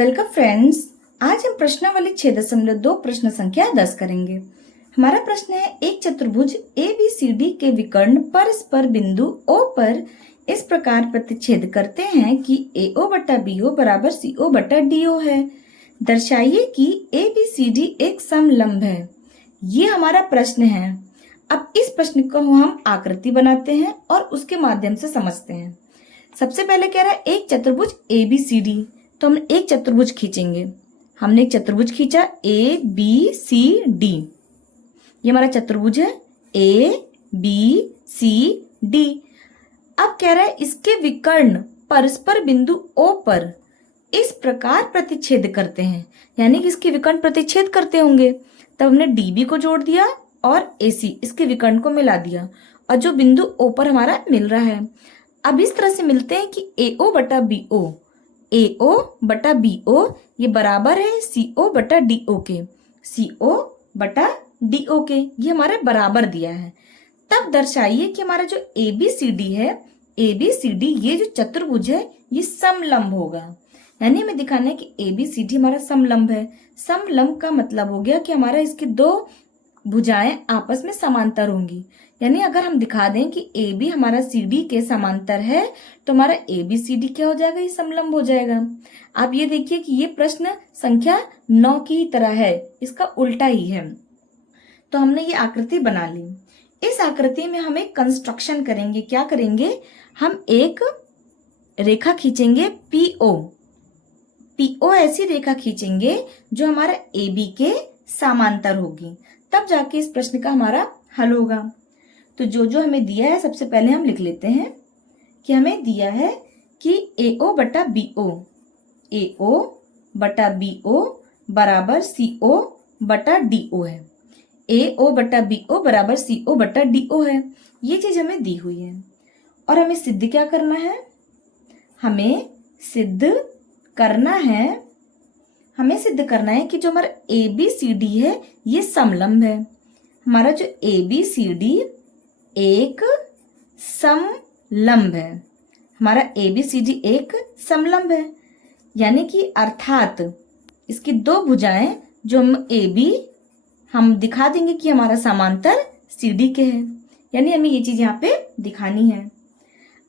Welcome friends. आज हम प्रश्नावली 6.2 प्रश्न संख्या 10 करेंगे। हमारा प्रश्न है, एक चतुर्भुज ABCD के विकर्ण परस्पर बिंदु O पर इस प्रकार प्रतिच्छेद करते हैं कि AO बटा BO बराबर CO बटा DO है। दर्शाइए कि ABCD एक समलंब है। ये हमारा प्रश्न है। अब इस प्रश्न को हम आकृति बनाते हैं और उसके माध्यम से समझते हैं। सबसे पहले कह रहा है एक चतुर्भुज ABCD, तो हम एक चतुर्भुज खींचेंगे। हमने एक चतुर्भुज खींचा ABCD, ये हमारा चतुर्भुज है ABCD। अब कह रहा है इसके विकर्ण परस्पर बिंदु O पर इस प्रकार प्रतिच्छेद करते हैं, यानी कि इसके विकर्ण प्रतिच्छेद करते होंगे। तब हमने DB को जोड़ दिया और AC इसके विकर्ण को मिला दिया, और जो बिंदु O पर हमारा मिल रहा है, अब इस तरह से मिलते हैं कि AO बटा BO ये बराबर है CO बटा DO के, CO बटा DO के, ये हमारे बराबर दिया है। तब दर्शाइए कि हमारा जो ABCD है, ABCD ये जो चतुर्भुज है ये समलंब होगा। यानी हमें दिखाना है कि ABCD हमारा समलंब है। समलंब का मतलब हो गया कि हमारा इसकी दो भुजाएं आपस में समांतर होंगी। यानी अगर हम दिखा दें कि AB हमारा CD के समांतर है तो हमारा ABCD क्या हो जाएगा, ये समलंब हो जाएगा। आप ये देखिए कि ये प्रश्न संख्या 9 की तरह है, इसका उल्टा ही है। तो हमने ये आकृति बना ली। इस आकृति में हम एक कंस्ट्रक्शन करेंगे। क्या करेंगे, हम एक रेखा खींचेंगे PO ऐसी रेखा खींचेंगे जो हमारा AB के समांतर होगी, तब जाके इस प्रश्न का हमारा हल होगा। तो जो हमें दिया है, सबसे पहले हम लिख लेते हैं कि हमें दिया है कि AO बटा BO बराबर CO बटा DO है। AO बटा BO बराबर CO बटा DO है, ये चीज हमें दी हुई है। और हमें सिद्ध क्या करना है, हमें सिद्ध करना है कि जो हमारा ABCD है ये समलंब है। हमारा जो ABCD एक समलंब है, हमारा ABCD एक समलंब है। यानी कि अर्थात इसकी दो भुजाएं जो हम दिखा देंगे कि हमारा समांतर CD के हैं। यानी हमें ये चीज यहाँ पे दिखानी है।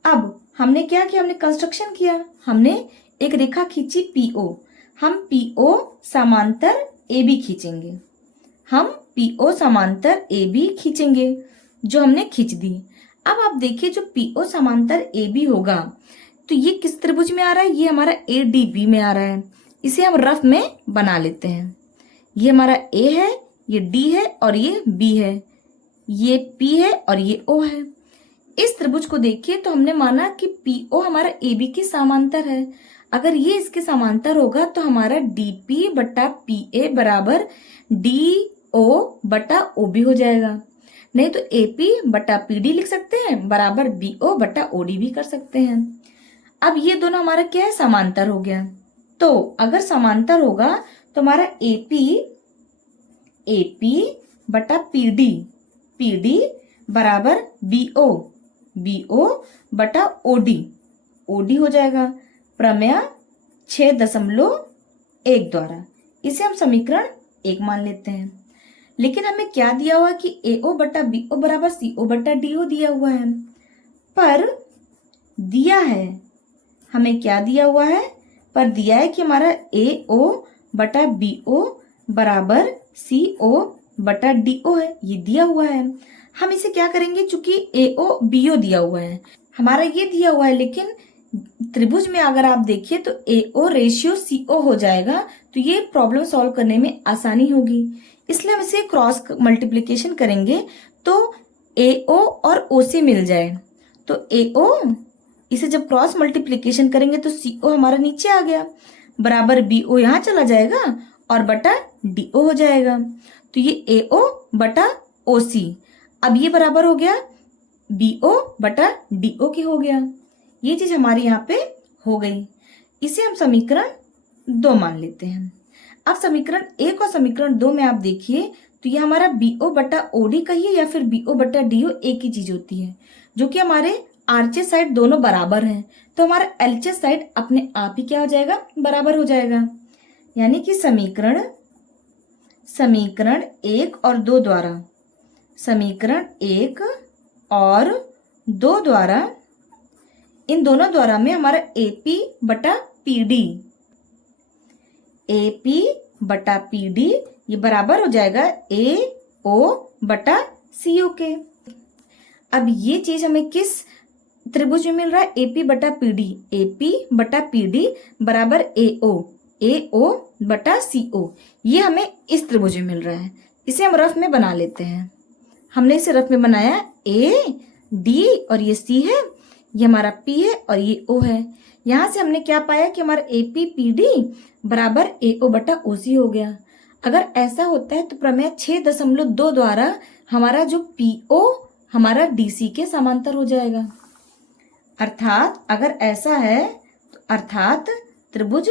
अब हमने क्या किया, हमने कंस्ट्रक्शन किया। हमने एक रेखा खींची PO, हम PO समांतर AB खींचेंगे। हम PO समांतर AB खींचेंगे, जो हमने खींच दी। अब आप देखिए जो PO समांतर AB होगा तो ये किस त्रिभुज में आ रहा है, ये हमारा ADB में आ रहा है। इसे हम रफ में बना लेते हैं। ये हमारा A है, ये D है और ये B है, ये P है और ये O है। इस त्रिभुज को देखिए तो हमने माना कि PO हमारा AB के समांतर है। अगर ये इसके समांतर होगा तो हमारा DP बटा PA बराबर DO बटा OB हो जाएगा। नहीं तो AP बटा PD लिख सकते हैं, बराबर BO बटा OD भी कर सकते हैं। अब ये दोनों हमारा क्या है, समांतर हो गया। तो अगर समांतर होगा तो हमारा AP बटा PD बराबर BO बटा OD हो जाएगा, प्रमेय 6.1 द्वारा। इसे हम समीकरण 1 मान लेते हैं। लेकिन हमें क्या दिया हुआ कि AO बटा BO बराबर CO बटा DO दिया हुआ है। पर दिया है, हमें क्या दिया हुआ है, पर दिया है कि हमारा AO बटा BO बराबर CO बटा DO है, ये दिया हुआ है। हम इसे क्या करेंगे, चूंकि AO BO दिया हुआ है, हमारा ये दिया हुआ है, लेकिन त्रिभुज में अगर आप देखिए तो AO रेशियो CO हो जाएगा, तो ये प्रॉब्लम सॉल्व करने में आसानी होगी। इसलिए हम इसे क्रॉस मल्टीप्लिकेशन करेंगे तो AO और OC मिल जाए। तो AO, इसे जब क्रॉस मल्टीप्लिकेशन करेंगे तो CO हमारा नीचे आ गया, बराबर BO यहाँ चला जाएगा और बटा DO हो जाएगा। तो ये AO बटा OC, अब ये बराबर हो गया BO बटा DO के हो गया। ये चीज हमारी यहाँ पे हो गई। इसे हम समीकरण 2 मान लेते हैं। अब समीकरण 1 और समीकरण 2 में आप देखिए तो ये हमारा BO बटा OD कहिए या फिर BO बटा DO एक ही चीज होती है, जो कि हमारे आरचे साइड दोनों बराबर हैं, तो हमारा एलचे साइड अपने आप ही क्या हो जाएगा, बराबर हो जाएगा। यानी कि समीकरण 1 और 2 द्वारा, समीकरण 1 और 2 द्वारा, इन दोनों द्वारा में हमारा AP बटा PD, AP बटा PD ये बराबर हो जाएगा AO बटा CO के। अब ये चीज हमें किस त्रिभुज में मिल रहा है? AP बटा PD, AP बटा PD बराबर AO बटा CO। ये हमें इस त्रिभुज में मिल रहा है। इसे हम रफ में बना लेते हैं। हमने इसे रफ में बनाया, AD और ये C है, ये हमारा P है और ये O है। यहाँ से हमने क्या पाया कि हमारा AP PD बराबर AO बटा OC हो गया। अगर ऐसा होता है तो प्रमेय 6.2 द्वारा हमारा जो PO हमारा DC के समांतर हो जाएगा। अर्थात अगर ऐसा है तो अर्थात त्रिभुज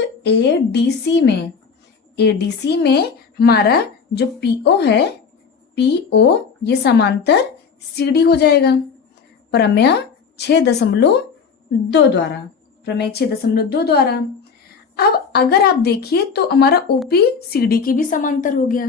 ADC में हमारा जो PO है, PO ये समांतर CD हो जाएगा प्रमेय 6.2 द्वारा, प्रमेय 6.2 द्वारा। अब अगर आप देखिए तो हमारा OP CD के भी समांतर हो गया।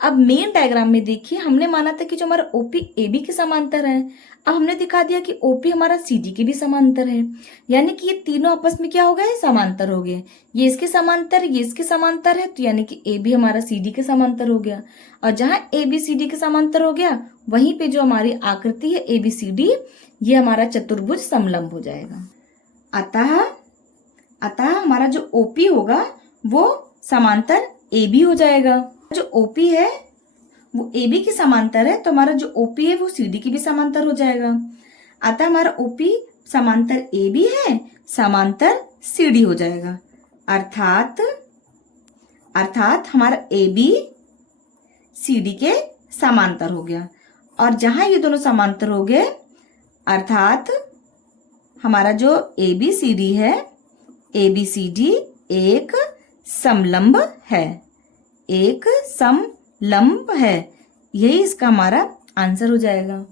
अब मेन डायग्राम में देखिए, हमने माना था कि जो हमारा OP AB के समांतर है, अब हमने दिखा दिया कि OP हमारा CD के भी समांतर है। यानी कि ये तीनों आपस में क्या हो गए? समांतर हो गए। ये इसके समांतर, ये इसके समांतर है, तो यानी कि AB हमारा CD के समांतर हो गया। और जहां AB CD के समांतर हो गया, वहीं पे जो हमारी आकृति है ABCD, ये हमारा चतुर्भुज समलंब हो जाएगा। अतः हमारा जो OP होगा वो समांतर AB हो जाएगा। जो OP है वो AB के समांतर है, तो हमारा जो OP है वो CD के भी समांतर हो जाएगा। अतः हमारा OP समांतर AB है, समांतर CD हो जाएगा। अर्थात हमारा AB CD के समांतर हो गया। और जहां ये दोनों समांतर हो गए, अर्थात हमारा जो ABCD है, ABCD एक समलंब है, एक समलंब है। यही इसका हमारा आंसर हो जाएगा।